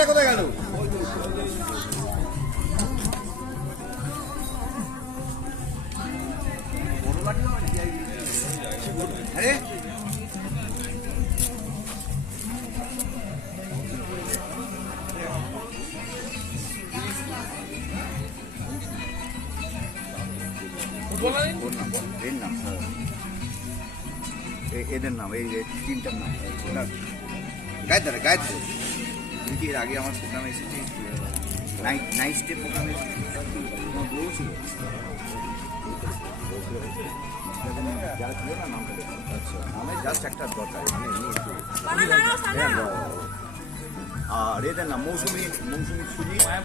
সুজিটা কোথায় গেল? আরে এর নাম এদের নাম এই তিনটার নাম গায়ত্রী গায়ত্রী তুই কি এর আগে আমার প্রোগ্রামে এসেছিস? নাইট স্টে প্রোগ্রামে বউ ছিল যারা ছিল না নামটা আচ্ছা নামে জাস্ট একটা দরকার আর এদের নাম মৌসুমি সুজি